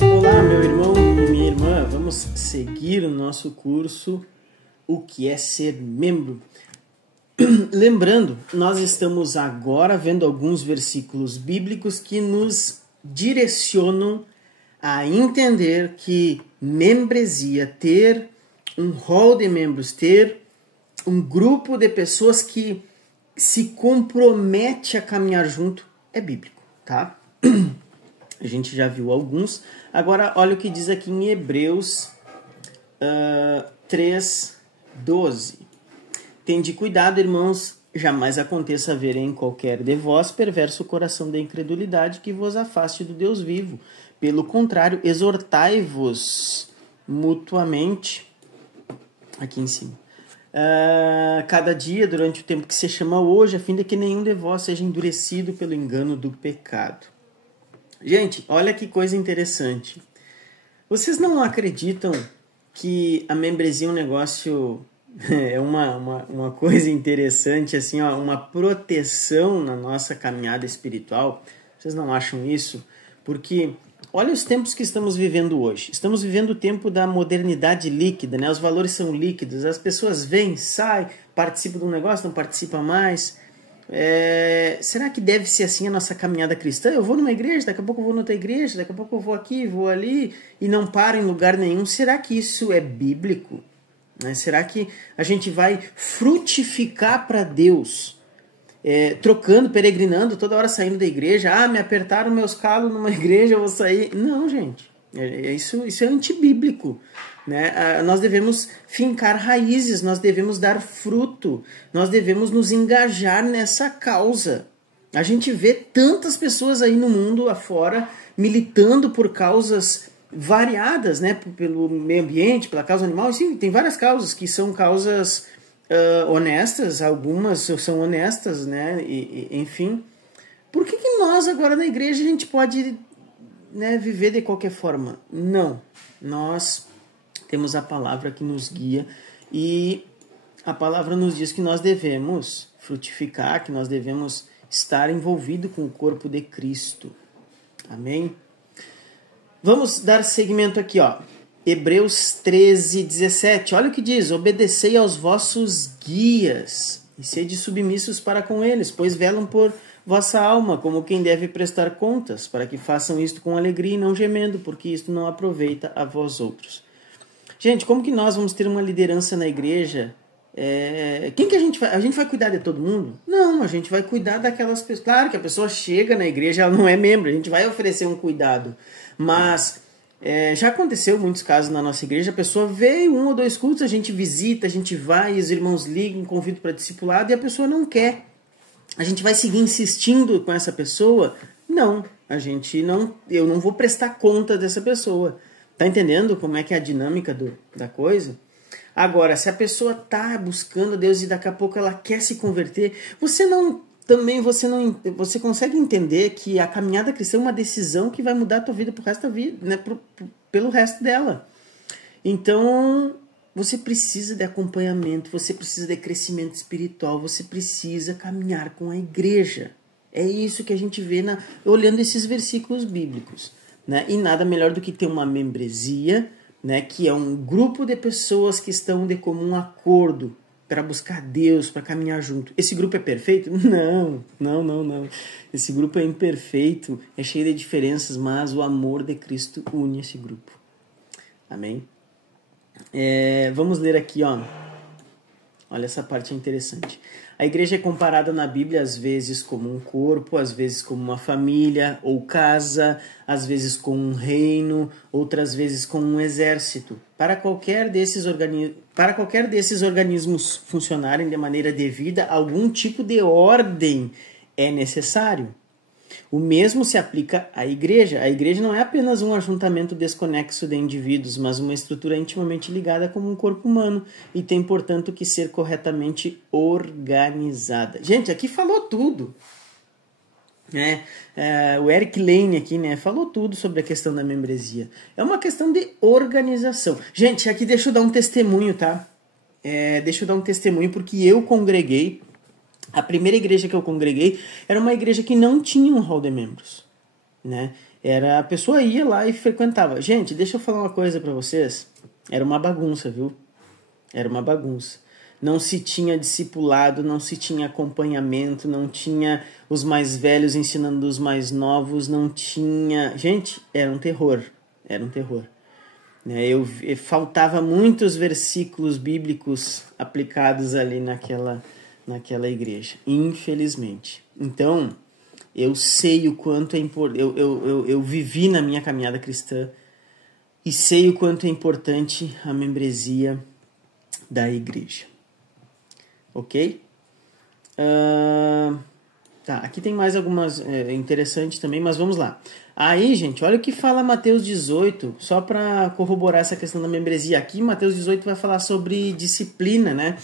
Olá, meu irmão e minha irmã, vamos seguir o nosso curso O que é ser membro. Lembrando, nós estamos agora vendo alguns versículos bíblicos que nos direcionam a entender que membresia, ter um rol de membros, ter um grupo de pessoas que se compromete a caminhar junto, é bíblico, tá? A gente já viu alguns. Agora, olha o que diz aqui em Hebreus 3:12. Tende cuidado, irmãos, jamais aconteça haver em qualquer de vós perverso coração da incredulidade que vos afaste do Deus vivo. Pelo contrário, exortai-vos mutuamente, aqui em cima, cada dia durante o tempo que se chama hoje, a fim de que nenhum de vós seja endurecido pelo engano do pecado. Gente, olha que coisa interessante. Vocês não acreditam que a membresia é um negócio, é uma coisa interessante, assim, ó, uma proteção na nossa caminhada espiritual? Vocês não acham isso? Porque olha os tempos que estamos vivendo hoje. Estamos vivendo o tempo da modernidade líquida, né? Os valores são líquidos, as pessoas vêm, saem, participam de um negócio, não participam mais. Será que deve ser assim a nossa caminhada cristã? Eu vou numa igreja, daqui a pouco eu vou noutra igreja, daqui a pouco eu vou aqui, vou ali e não paro em lugar nenhum. Será que isso é bíblico? Será que a gente vai frutificar para Deus, trocando, peregrinando, toda hora saindo da igreja? Me apertaram meus calos numa igreja, eu vou sair. Não, gente, isso é antibíblico, né? Nós devemos fincar raízes, nós devemos dar fruto, nós devemos nos engajar nessa causa. A gente vê tantas pessoas aí no mundo afora militando por causas variadas, né? Pelo meio ambiente, pela causa animal. Sim, tem várias causas que são causas honestas, algumas são honestas, né? Enfim, por que nós agora na igreja a gente pode, né, viver de qualquer forma? Não, nós temos a palavra que nos guia e a palavra nos diz que nós devemos frutificar, que nós devemos estar envolvido com o corpo de Cristo. Amém? Vamos dar seguimento aqui, ó. Hebreus 13:17. Olha o que diz: obedecei aos vossos guias e sede submissos para com eles, pois velam por vossa alma, como quem deve prestar contas, para que façam isto com alegria e não gemendo, porque isto não aproveita a vós outros. Gente, como que nós vamos ter uma liderança na igreja? Quem que a gente vai? A gente vai cuidar de todo mundo? Não, a gente vai cuidar daquelas pessoas. Claro que a pessoa chega na igreja, ela não é membro, a gente vai oferecer um cuidado. Mas já aconteceu muitos casos na nossa igreja, a pessoa veio 1 ou 2 cultos, a gente visita, a gente vai, os irmãos ligam, convidam para discipulado e a pessoa não quer. A gente vai seguir insistindo com essa pessoa? Não, eu não vou prestar conta dessa pessoa. Tá entendendo como é que é a dinâmica da coisa? Agora, se a pessoa tá buscando Deus e daqui a pouco ela quer se converter, você consegue entender que a caminhada cristã é uma decisão que vai mudar a tua vida pro resto da vida, né? Pelo resto dela. Então, você precisa de acompanhamento, você precisa de crescimento espiritual, você precisa caminhar com a igreja. É isso que a gente vê olhando esses versículos bíblicos, né? E nada melhor do que ter uma membresia, né? Que é um grupo de pessoas que estão de comum acordo para buscar Deus, para caminhar junto. Esse grupo é perfeito? Não. Esse grupo é imperfeito, é cheio de diferenças, mas o amor de Cristo une esse grupo. Amém? Vamos ler aqui, ó. Olha, essa parte é interessante. A igreja é comparada na Bíblia às vezes como um corpo, às vezes como uma família ou casa, às vezes como um reino, outras vezes como um exército. Para qualquer desses organismos funcionarem de maneira devida, algum tipo de ordem é necessário. O mesmo se aplica à igreja. A igreja não é apenas um ajuntamento desconexo de indivíduos, mas uma estrutura intimamente ligada como um corpo humano e tem, portanto, que ser corretamente organizada. Gente, aqui falou tudo. O Eric Lane aqui, né, falou tudo sobre a questão da membresia. É uma questão de organização. Gente, aqui deixa eu dar um testemunho, tá? Deixa eu dar um testemunho porque eu congreguei A primeira igreja que eu congreguei era uma igreja que não tinha um hall de membros, né? A pessoa ia lá e frequentava. Gente, deixa eu falar uma coisa para vocês. Era uma bagunça, viu? Era uma bagunça. Não se tinha discipulado, não se tinha acompanhamento, não tinha os mais velhos ensinando os mais novos, não tinha... Gente, era um terror. Era um terror. Faltava muitos versículos bíblicos aplicados ali naquela igreja, infelizmente. Então, eu sei o quanto é importante, eu vivi na minha caminhada cristã e sei o quanto é importante a membresia da igreja. Ok? Tá, aqui tem mais algumas interessantes também, mas vamos lá. Aí, gente, olha o que fala Mateus 18, só para corroborar essa questão da membresia. Aqui, Mateus 18 vai falar sobre disciplina, né?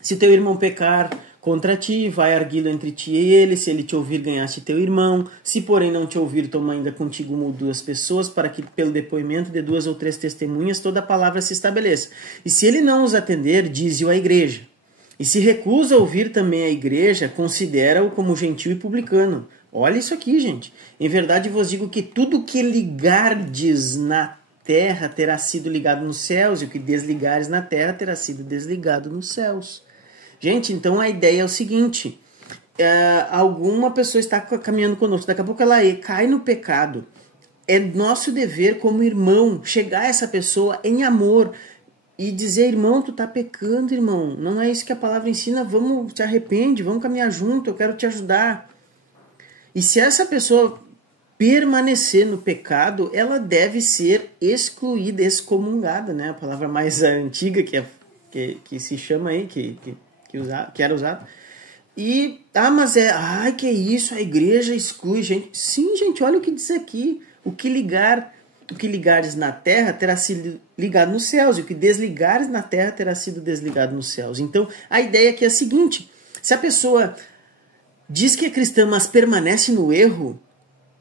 Se teu irmão pecar contra ti, vai arguí-lo entre ti e ele. Se ele te ouvir, ganhaste teu irmão. Se, porém, não te ouvir, toma ainda contigo uma ou duas pessoas, para que, pelo depoimento de 2 ou 3 testemunhas, toda a palavra se estabeleça. E se ele não os atender, dize-o à igreja. E se recusa a ouvir também a igreja, considera-o como gentil e publicano. Olha isso aqui, gente. Em verdade vos digo que tudo que ligardes na terra terá sido ligado nos céus, e o que desligares na terra terá sido desligado nos céus. Gente, então a ideia é o seguinte. Alguma pessoa está caminhando conosco, daqui a pouco ela cai no pecado. É nosso dever como irmão chegar a essa pessoa em amor, e dizer, irmão, tu tá pecando, irmão. Não é isso que a palavra ensina. Vamos, te arrepende, vamos caminhar junto, eu quero te ajudar. E se essa pessoa permanecer no pecado, ela deve ser excluída, excomungada, né? A palavra mais antiga que se chama aí, que era usada. E, mas que é isso, a igreja exclui gente. Sim, gente, olha o que diz aqui. O que ligares na terra terá sido ligado nos céus, e o que desligares na terra terá sido desligado nos céus. Então, a ideia aqui é a seguinte: se a pessoa diz que é cristã, mas permanece no erro,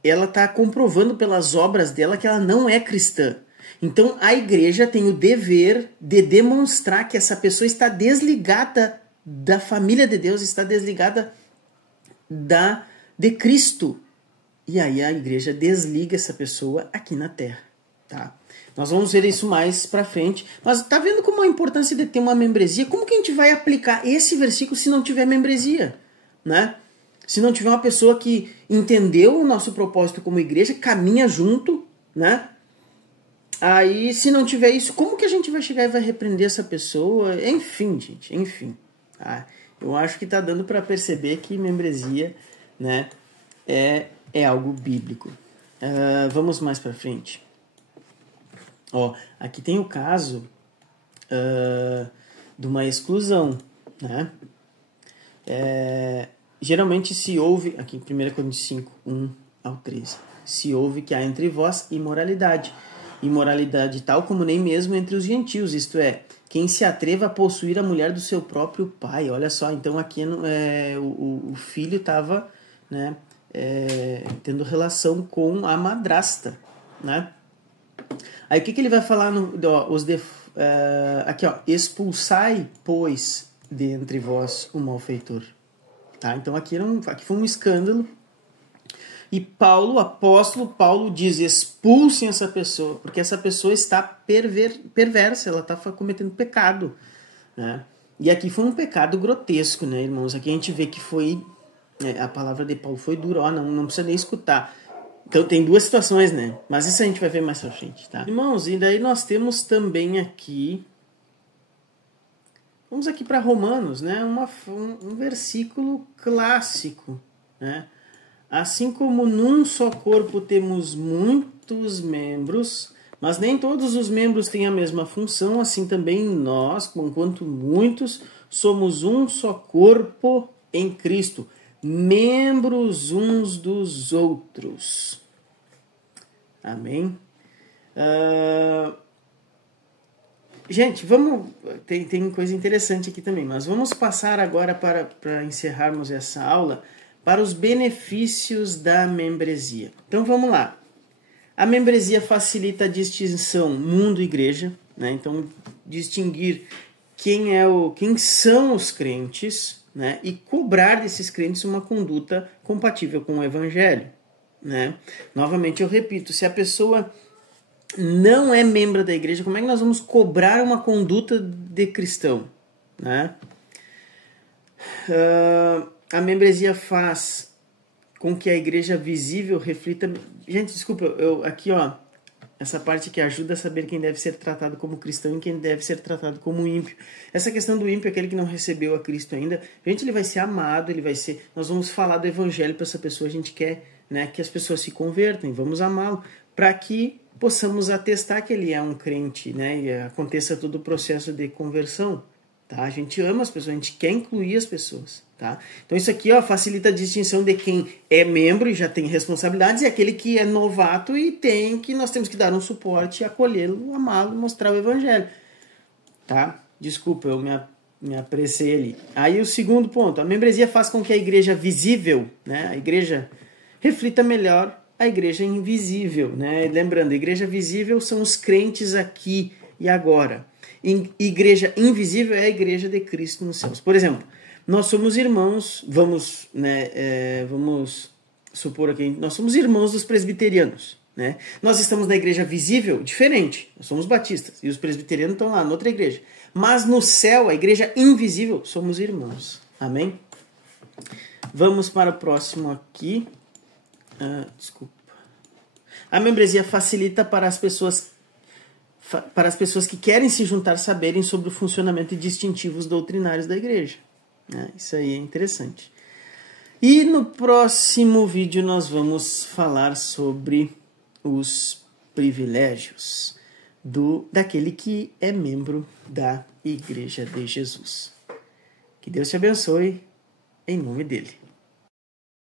ela está comprovando pelas obras dela que ela não é cristã. Então, a igreja tem o dever de demonstrar que essa pessoa está desligada da família de Deus, está desligada de Cristo. E aí a igreja desliga essa pessoa aqui na terra, tá? Nós vamos ver isso mais pra frente. Mas tá vendo como a importância de ter uma membresia? Como que a gente vai aplicar esse versículo se não tiver membresia, né? Se não tiver uma pessoa que entendeu o nosso propósito como igreja, caminha junto, né? Aí, se não tiver isso, como que a gente vai chegar e vai repreender essa pessoa? Enfim, gente, enfim. Tá? Eu acho que tá dando para perceber que membresia, né, é algo bíblico. Vamos mais para frente. Aqui tem o caso de uma exclusão, né? Geralmente se ouve, aqui em 1 Coríntios 5, 1 ao 13, se ouve que há entre vós imoralidade tal como nem mesmo entre os gentios, isto é, quem se atreva a possuir a mulher do seu próprio pai. Olha só, então aqui o filho estava, né, tendo relação com a madrasta, né? Aí o que ele vai falar aqui, expulsai, pois, dentre vós o malfeitor. Tá? Então aqui foi um escândalo. E Paulo, o apóstolo Paulo, diz: expulsem essa pessoa, porque essa pessoa está perversa, ela está cometendo pecado, né? E aqui foi um pecado grotesco, né, irmãos? Aqui a gente vê que foi, a palavra de Paulo foi dura, não precisa nem escutar. Então tem duas situações, né? Mas isso a gente vai ver mais pra frente, tá? Irmãos, e daí nós temos também aqui, vamos aqui para Romanos, né? Um versículo clássico, né? Assim como num só corpo temos muitos membros, mas nem todos os membros têm a mesma função, assim também nós, conquanto muitos, somos um só corpo em Cristo, membros uns dos outros. Amém? Gente, vamos... Tem coisa interessante aqui também, mas vamos passar agora para encerrarmos essa aula para os benefícios da membresia. Então vamos lá. A membresia facilita a distinção mundo-igreja, né? Então distinguir quem são os crentes, né, e cobrar desses crentes uma conduta compatível com o Evangelho. Né? Novamente eu repito, se a pessoa não é membro da igreja, como é que nós vamos cobrar uma conduta de cristão? Né? A membresia faz com que a igreja visível reflita... Gente, desculpa, aqui ó, essa parte que ajuda a saber quem deve ser tratado como cristão e quem deve ser tratado como ímpio. Essa questão do ímpio, aquele que não recebeu a Cristo ainda, gente, ele vai ser amado, ele vai ser... Nós vamos falar do evangelho para essa pessoa, a gente quer, né, que as pessoas se convertam, vamos amá-lo, para que possamos atestar que ele é um crente, né, e aconteça todo o processo de conversão. Tá? A gente ama as pessoas, a gente quer incluir as pessoas. Tá? Então isso aqui ó, facilita a distinção de quem é membro e já tem responsabilidades e aquele que é novato e nós temos que dar um suporte, acolhê-lo, amá-lo, mostrar o evangelho. Tá? Desculpa, eu me apressei ali. Aí o segundo ponto, a membresia faz com que a igreja visível, né, a igreja reflita melhor a igreja invisível. Né? Lembrando, a igreja visível são os crentes aqui e agora. Igreja invisível é a igreja de Cristo nos céus. Por exemplo, nós somos irmãos, vamos supor aqui, nós somos irmãos dos presbiterianos. Né? Nós estamos na igreja visível, diferente, nós somos batistas, e os presbiterianos estão lá, noutra igreja. Mas no céu, a igreja invisível, somos irmãos. Amém? Vamos para o próximo aqui. Desculpa. A membresia facilita para as pessoas que querem se juntar saberem sobre o funcionamento e distintivos doutrinários da igreja. Isso aí é interessante. E no próximo vídeo nós vamos falar sobre os privilégios daquele que é membro da Igreja de Jesus. Que Deus te abençoe, em nome dele.